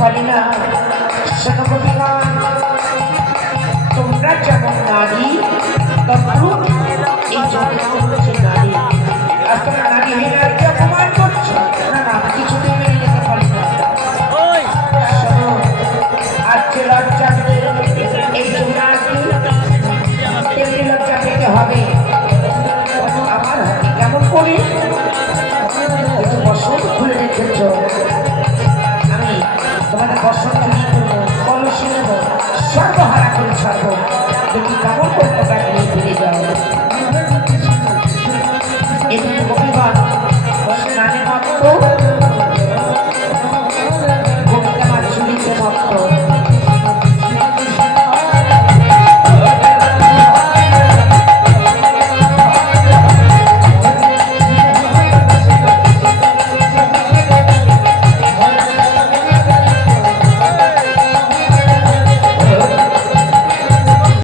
পারি না। তোমরা যেমন নারী তদ্রূপ এই জগতের নারী। আর তোমরা নারী হয়ে নারীকে অপমান করছো। না না, কিছুতেই মেনে যেতে পারি না। আজকে লজ্জা এই যুবরাজকে তেমনি লজ্জা পেতে হবে। আমার হাতে কেমন করে বসত খুলে রেখেছ। আমি তোমাদের বসত চুরি করবো, কলসি নেবো, সর্বহারা করে ছাড়বো। দেখি কেমন করে তোমরা নিয়ে ফিরে যাও। এদিকে কবিগণ স্নানে মাত্র